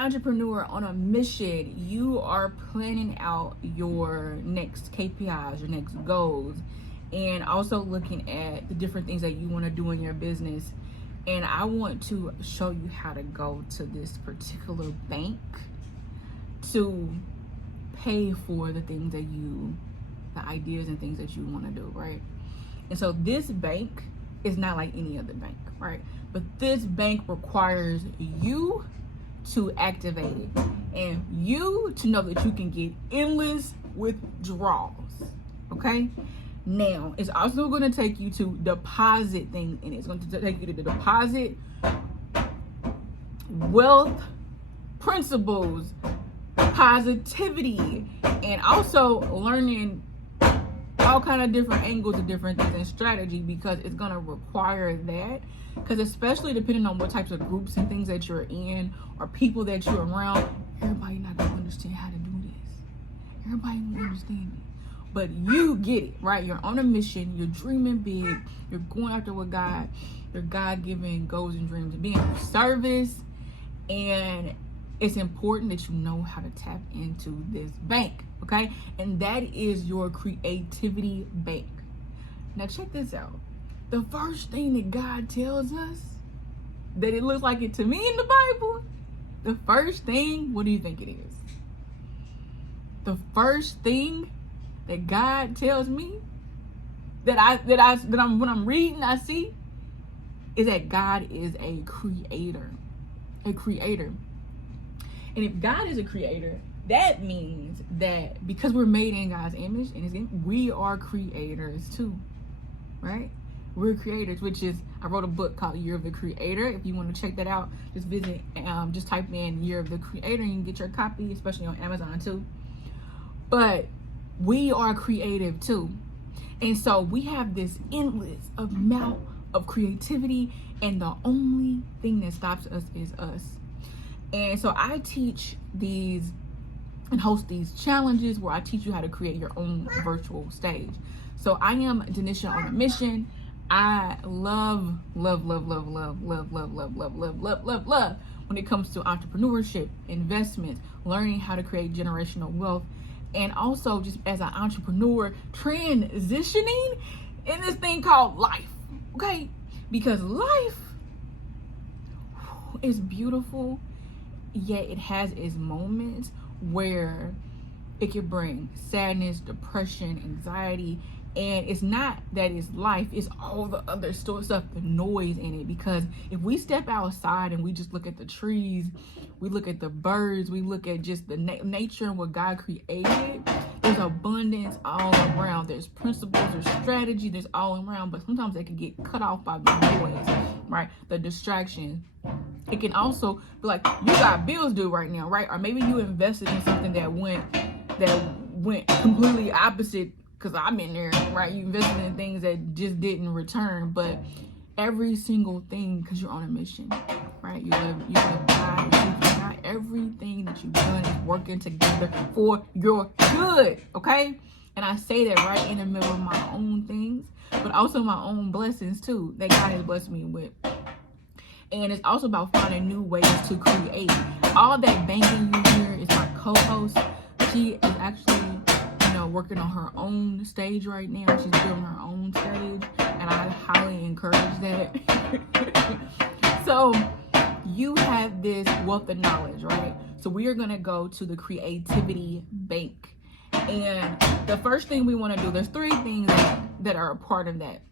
entrepreneur on a mission. You are planning out your next KPIs, your next goals, and also looking at the different things that you want to do in your business. And I want to show you how to go to this particular bank to pay for the things that the ideas and things that you want to do, right? And so this bank is not like any other bank, right? But this bank requires you to activate it and you to know that you can get endless withdrawals, okay? Now, it's also going to take you to deposit things, and it's going to take you to the deposit, wealth, principles, positivity, and also learning all kind of different angles of different things and strategy, because it's going to require that. Because especially depending on what types of groups and things that you're in or people that you're around, everybody not going to understand how to do this. Everybody won't understand it. But you get it, right? You're on a mission. You're dreaming big. You're going after what your God-given goals and dreams, and being of service. And it's important that you know how to tap into this bank, okay? And that is your creativity bank. Now check this out. The first thing that God tells us, that it looks like it to me in the Bible, the first thing, what do you think it is? The first thing that God tells me that I'm when I'm reading, I see, is that God is a creator. A creator. And if God is a creator, that means that because we're made in God's image and His image, we are creators too, right? We're creators, which is, I wrote a book called Year of the Creator. If you want to check that out, just visit, just type in Year of the Creator and you can get your copy, especially on Amazon too. But we are creative too. And so we have this endless amount of creativity, and the only thing that stops us is us. And so I teach these and host these challenges where I teach you how to create your own virtual stage. So I am Denisha on a mission. I love when it comes to entrepreneurship, investments, learning how to create generational wealth, and also just as an entrepreneur transitioning in this thing called life, okay? Because life is beautiful, yet it has its moments where it can bring sadness, depression, anxiety. And it's not that it's life, it's all the other stuff, the noise in it. Because if we step outside and we just look at the trees, we look at the birds, we look at just the nature and what God created, there's abundance all around. There's principles, there's strategy, there's all around. But sometimes they can get cut off by the noise, right? The distraction. It can also be like, you got bills due right now, right? Or maybe you invested in something that went completely opposite. Because I'm in there, right? You invested in things that just didn't return. But every single thing, because you're on a mission, right? You live God. Everything that you've done is working together for your good, okay? And I say that right in the middle of my own things, but also my own blessings too, that God has blessed me with. And it's also about finding new ways to create. All that banging you hear is my co-host. She is actually working on her own stage right now. She's building her own stage, and I highly encourage that. So you have this wealth of knowledge, right? So we are going to go to the creativity bank, and the first thing we want to do, there's three things that are a part of that,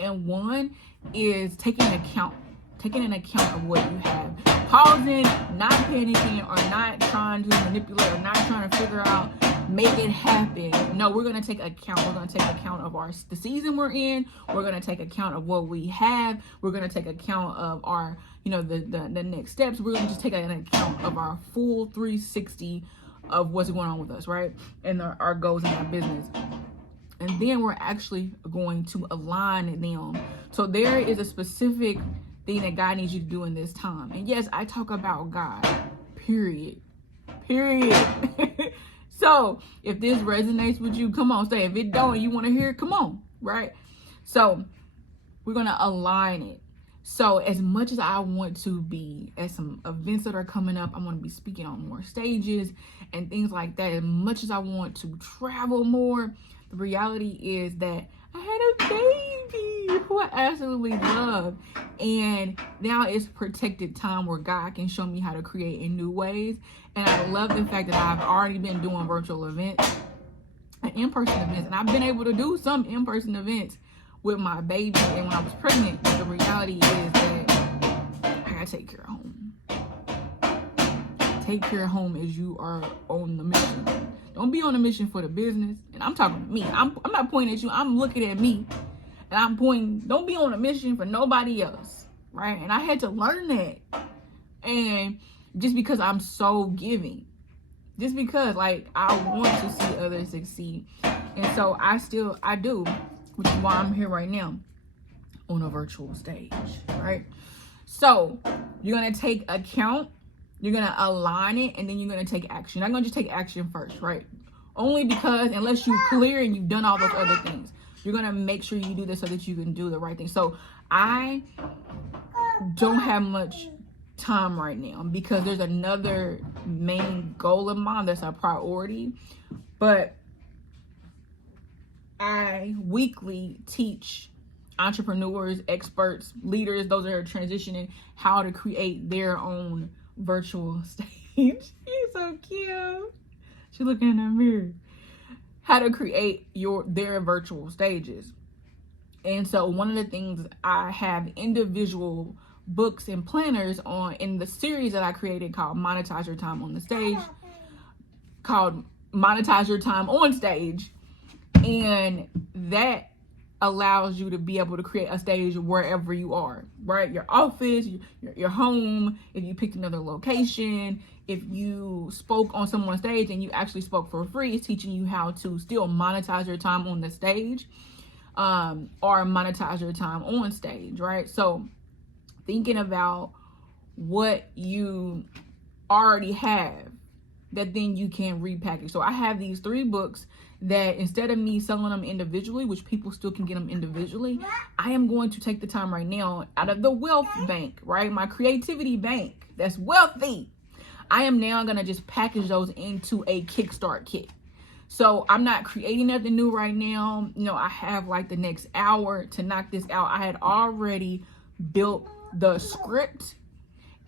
and one is taking an account of what you have, pausing, not panicking, or not trying to manipulate, or not trying to figure out, make it happen. No, we're going to take account. We're going to take account of the season we're in. We're going to take account of what we have. We're going to take account of our, the next steps. We're going to just take an account of our full 360 of what's going on with us, right? And our goals in our business. And then we're actually going to align them. So there is a specific thing that God needs you to do in this time. And yes, I talk about God, period. So if this resonates with you, come on, say. If it don't, you want to hear it, come on, right? So we're going to align it. So as much as I want to be at some events that are coming up, I want to be speaking on more stages and things like that. As much as I want to travel more, the reality is that I had a baby who I absolutely love. And now it's protected time where God can show me how to create in new ways. And I love the fact that I've already been doing virtual events and in-person events. And I've been able to do some in-person events with my baby. And when I was pregnant, the reality is that I gotta take care of home. Take care of home as you are on the mission. Don't be on a mission for the business. And I'm talking to me. I'm not pointing at you. I'm looking at me. And I'm pointing, don't be on a mission for nobody else. Right? And I had to learn that. And just because I'm so giving. Just because, like, I want to see others succeed. And so I do. Which is why I'm here right now on a virtual stage, right? So you're going to take account, you're going to align it, and then you're going to take action. You're not going to just take action first, right? Only because unless you're clear and you've done all those other things, you're going to make sure you do this so that you can do the right thing. So I don't have much time right now because there's another main goal of mine that's a priority. But I weekly teach entrepreneurs, experts, leaders, those that are transitioning, how to create their own virtual stage. She's so cute. She's looking in the mirror. How to create their virtual stages. And so one of the things, I have individual books and planners on in the series that I created called Monetize Your Time on the Stage. And that allows you to be able to create a stage wherever you are, right? Your office, your home, if you picked another location, if you spoke on someone's stage and you actually spoke for free, it's teaching you how to still monetize your time on the stage, or monetize your time on stage, right? So thinking about what you already have that then you can repackage. So I have these 3 books that instead of me selling them individually, which people still can get them individually, I am going to take the time right now out of the wealth bank, right? My creativity bank that's wealthy. I am now going to just package those into a Kickstart kit. So I'm not creating nothing new right now. You know, I have like the next hour to knock this out. I had already built the script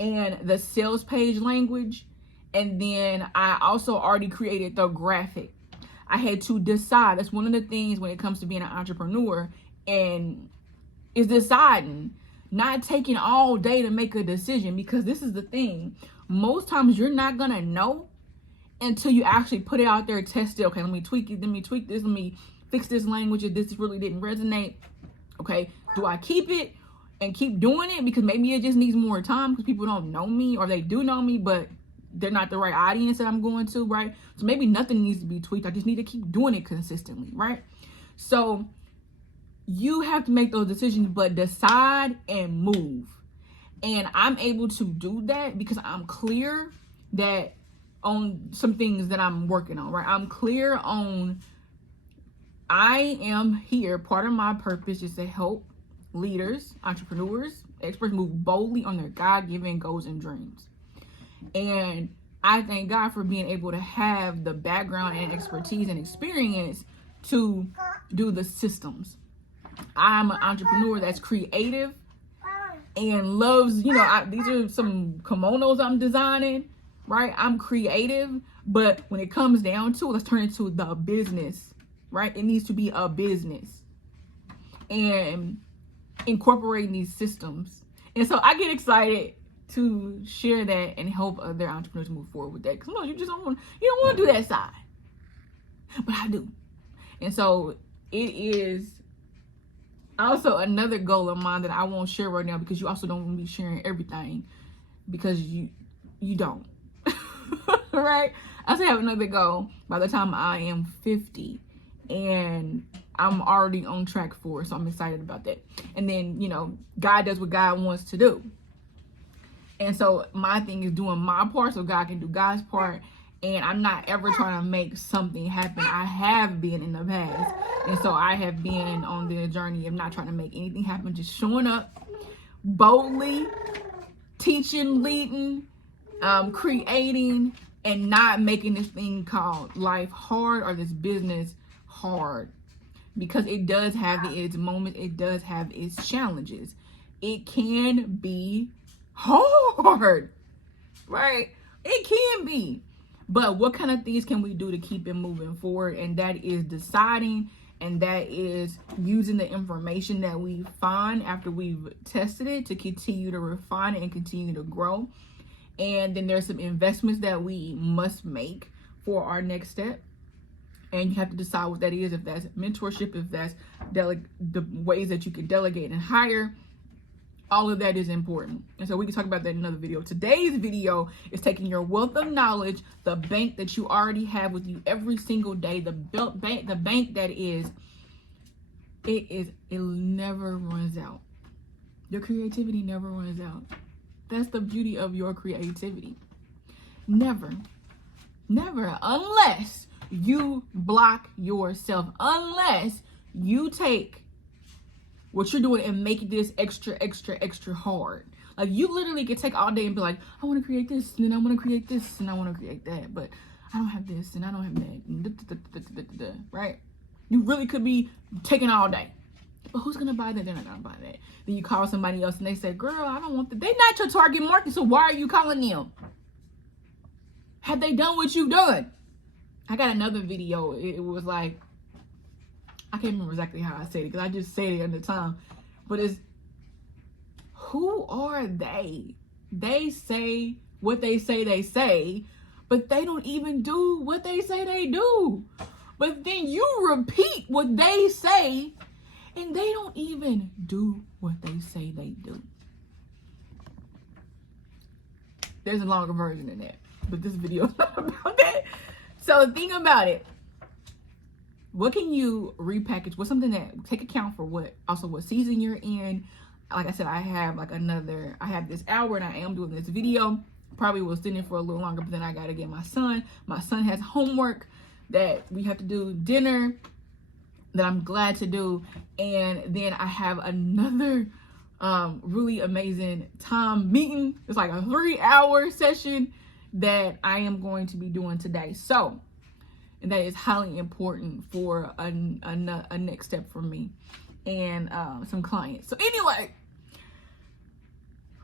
and the sales page language. And then I also already created the graphic. I had to decide. That's one of the things when it comes to being an entrepreneur, and is deciding, not taking all day to make a decision, because this is the thing. Most times you're not going to know until you actually put it out there, test it. Okay, let me tweak it. Let me tweak this. Let me fix this language if this really didn't resonate. Okay, do I keep it and keep doing it? Because maybe it just needs more time because people don't know me, or they do know me, but they're not the right audience that I'm going to, right? So maybe nothing needs to be tweaked. I just need to keep doing it consistently, right? So you have to make those decisions, but decide and move. And I'm able to do that because I'm clear that on some things that I'm working on, right? I'm clear on, I am here. Part of my purpose is to help leaders, entrepreneurs, experts move boldly on their God-given goals and dreams. And I thank God for being able to have the background and expertise and experience to do the systems. I'm an entrepreneur that's creative and loves, these are some kimonos I'm designing, right? I'm creative, but when it comes down to it, let's turn it to the business, right? It needs to be a business and incorporating these systems. And so I get excited to share that and help other entrepreneurs move forward with that. Because no, you don't want to do that side. But I do. And so it is also another goal of mine that I won't share right now, because you also don't want to be sharing everything, because you don't. Right? I also have another goal by the time I am 50, and I'm already on track for it, so I'm excited about that. And then, God does what God wants to do. And so my thing is doing my part so God can do God's part. And I'm not ever trying to make something happen. I have been in the past. And so I have been on the journey of not trying to make anything happen, just showing up, boldly, teaching, leading, creating, and not making this thing called life hard or this business hard, because it does have its moments, it does have its challenges. It can be hard, right? It can be. But what kind of things can we do to keep it moving forward? And that is deciding, and that is using the information that we find after we've tested it to continue to refine it and continue to grow. And then there's some investments that we must make for our next step. And you have to decide what that is, if that's mentorship, if that's the ways that you can delegate and hire. All of that is important. And so we can talk about that in another video. Today's video is taking your wealth of knowledge, the bank that you already have with you every single day, the bank that is, it never runs out. Your creativity never runs out. That's the beauty of your creativity. Never, unless you block yourself, unless you take what you're doing and make this extra hard. Like, you literally could take all day and be like, I want to create this, and then I want to create this, and I want to create that, but I don't have this, and I don't have that, right? You really could be taking all day. But who's gonna buy that? They're not gonna buy that. Then you call somebody else and they say, girl, I don't want that. They're not your target market, so why are you calling them? Have they done what you've done? I got another video. It was like, I can't remember exactly how I said it because I just said it at the time. But it's, who are they? They say what they say, but they don't even do what they say they do. But then you repeat what they say, and they don't even do what they say they do. There's a longer version of that, but this video is not about that. So think about it. What can you repackage? What's something that take account for what season you're in? Like I said, I have this hour and I am doing this video. Probably will sit in for a little longer, but then I gotta get my son. My son has homework that we have to do, dinner that I'm glad to do. And then I have another really amazing time meeting. It's like a 3-hour session that I am going to be doing today. So, and that is highly important for a next step for me and some clients. So anyway,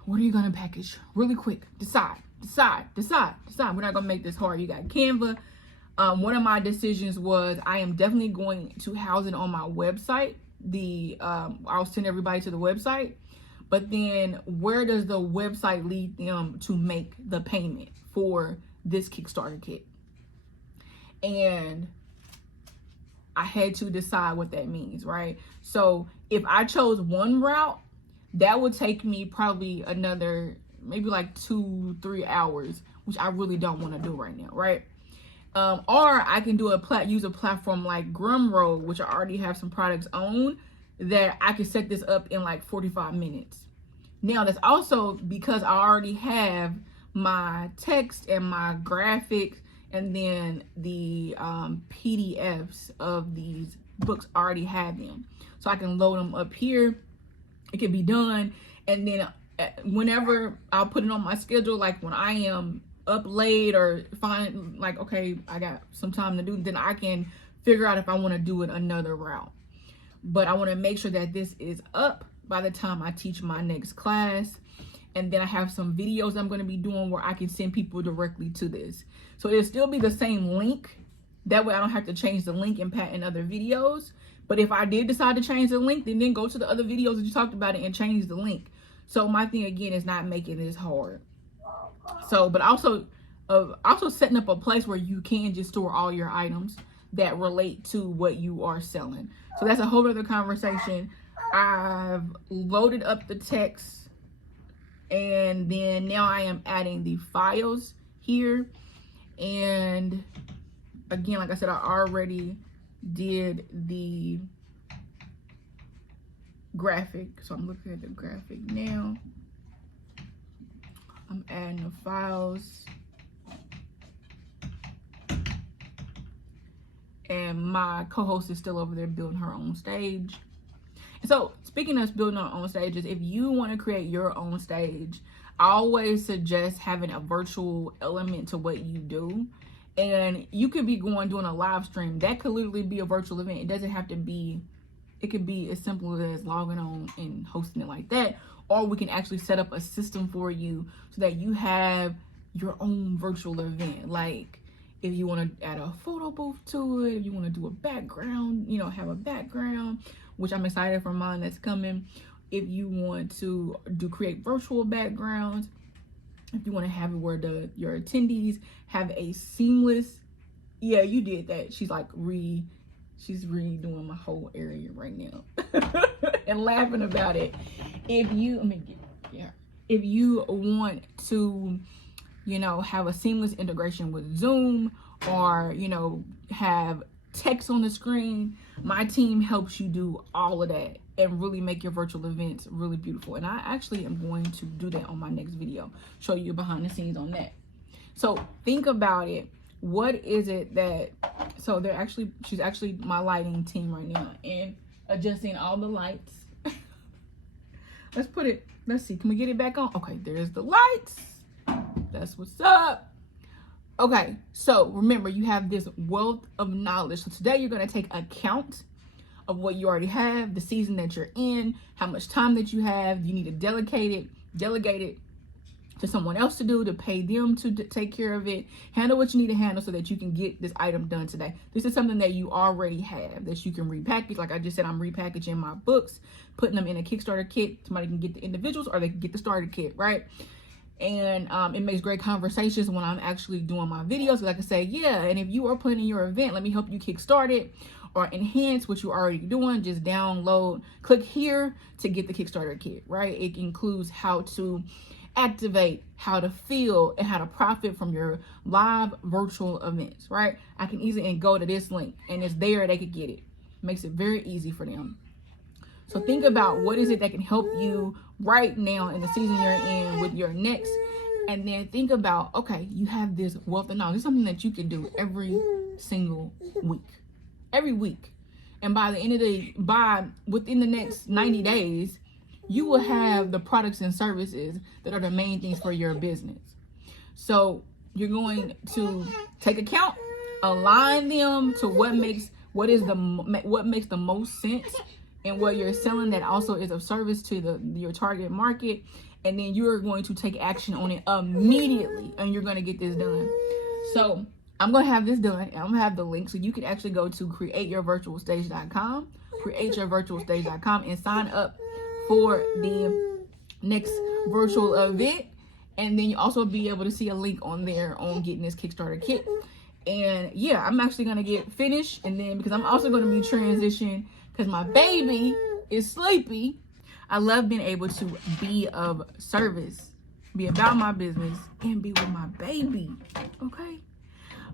what are you gonna package? Really quick, decide. We're not gonna make this hard. You got Canva. One of my decisions was I am definitely going to house it on my website. I'll send everybody to the website, but then where does the website lead them to make the payment for this Kickstarter kit? And I had to decide what that means, right? So if I chose one route, that would take me probably another, maybe like 2-3 hours, which I really don't want to do right now, right? Or I can do use a platform like Gumroad, which I already have some products on, that I can set this up in like 45 minutes. Now that's also because I already have my text and my graphics, and then the PDFs of these books already have them. So I can load them up here. It can be done. And then whenever I'll put it on my schedule, like when I am up late or find like, okay, I got some time to do, then I can figure out if I want to do it another route. But I want to make sure that this is up by the time I teach my next class. And then I have some videos I'm going to be doing where I can send people directly to this. So it'll still be the same link. That way I don't have to change the link in other videos. But if I did decide to change the link, then go to the other videos that you talked about it and change the link. So my thing again is not making this hard. So, but also setting up a place where you can just store all your items that relate to what you are selling. So that's a whole other conversation. I've loaded up the text, and then now I am adding the files here. And again, like I said, I already did the graphic. So I'm looking at the graphic now. I'm adding the files. And my co-host is still over there building her own stage. So speaking of building our own stages, if you want to create your own stage, I always suggest having a virtual element to what you do. And you could be doing a live stream. That could literally be a virtual event. It doesn't have to be, it could be as simple as logging on and hosting it like that. Or we can actually set up a system for you so that you have your own virtual event. Like if you want to add a photo booth to it, if you want to do a background, you know, have a background, which I'm excited for mine that's coming. If you want to create virtual backgrounds, if you want to have it where your attendees have a seamless, yeah, you did that. She's like she's redoing my whole area right now and laughing about it. If you, if you want to, you know, have a seamless integration with Zoom, or, you know, have text on the screen, my team helps you do all of that and really make your virtual events really beautiful. And I actually am going to do that on my next video, show you behind the scenes on that. So think about it. What is it that, so she's actually my lighting team right now and adjusting all the lights. Let's see, can we get it back on? Okay, there's the lights. That's what's up. Okay, so remember, you have this wealth of knowledge. So today you're going to take account of what you already have, the season that you're in, how much time that you have. You need to delegate it to someone else to do, to pay them to take care of it. Handle what you need to handle so that you can get this item done today. This is something that you already have that you can repackage. Like I just said, I'm repackaging my books, putting them in a Kickstarter kit. Somebody can get the individuals or they can get the starter kit, right? And it makes great conversations when I'm actually doing my videos. Like I say, yeah, and if you are planning your event, let me help you kickstart it or enhance what you're already doing. Just download, click here to get the Kickstarter kit, right? It includes how to activate, how to feel, and how to profit from your live virtual events, right? I can easily go to this link and it's there, they could get it. Makes it very easy for them. So think about what is it that can help you right now in the season you're in with your next, and then think about, okay, you have this wealth of knowledge. It's something that you can do every single week, every week. And by the end of within the next 90 days, you will have the products and services that are the main things for your business. So you're going to take account, align them to what makes the most sense and what you're selling that also is of service to your target market. And then you're going to take action on it immediately and you're going to get this done. So I'm going to have this done and I'm going to have the link so you can actually go to createyourvirtualstage.com, and sign up for the next virtual event. And then you also be able to see a link on there on getting this Kickstarter kit. And yeah, I'm actually going to get finished. And then because I'm also going to be transitioning because my baby is sleepy, I love being able to be of service, be about my business, and be with my baby. Okay?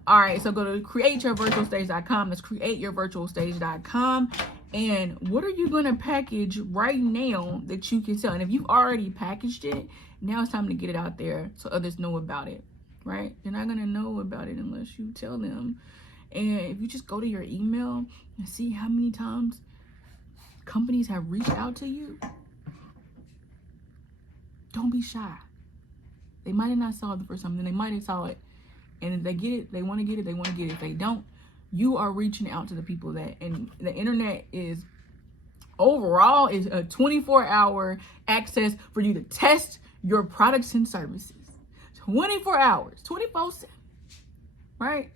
All right, so go to createyourvirtualstage.com. That's createyourvirtualstage.com. And what are you going to package right now that you can sell? And if you've already packaged it, now it's time to get it out there so others know about it, right? They're not going to know about it unless you tell them. And if you just go to your email and see how many times companies have reached out to you, don't be shy. They might have not saw it the first time, then they might have saw it. And if they get it, they want to get it, they want to get it. If they don't, you are reaching out to the people and the internet is overall is a 24-hour access for you to test your products and services. 24 hours, 24/7, right?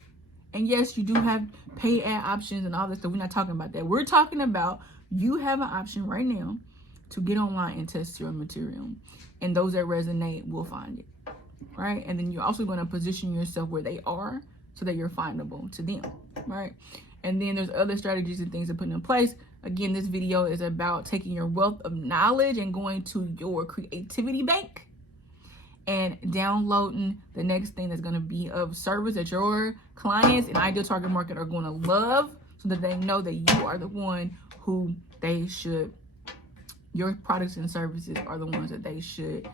And yes, you do have pay ad options and all this stuff. We're not talking about that. We're talking about you have an option right now to get online and test your material. And those that resonate will find it, right? And then you're also going to position yourself where they are so that you're findable to them, right? And then there's other strategies and things to put in place. Again, this video is about taking your wealth of knowledge and going to your creativity bank and downloading the next thing that's going to be of service that your clients and ideal target market are going to love, so that they know that you are the one who they should, your products and services are the ones that they should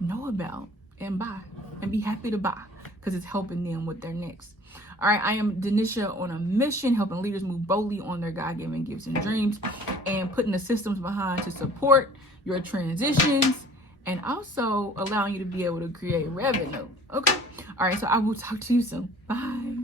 know about and buy and be happy to buy. because it's helping them with their next. All right, I am Denisha on a mission, helping leaders move boldly on their God-given gifts and dreams, and putting the systems behind to support your transitions, and also allowing you to be able to create revenue. Okay. All right. So I will talk to you soon. Bye.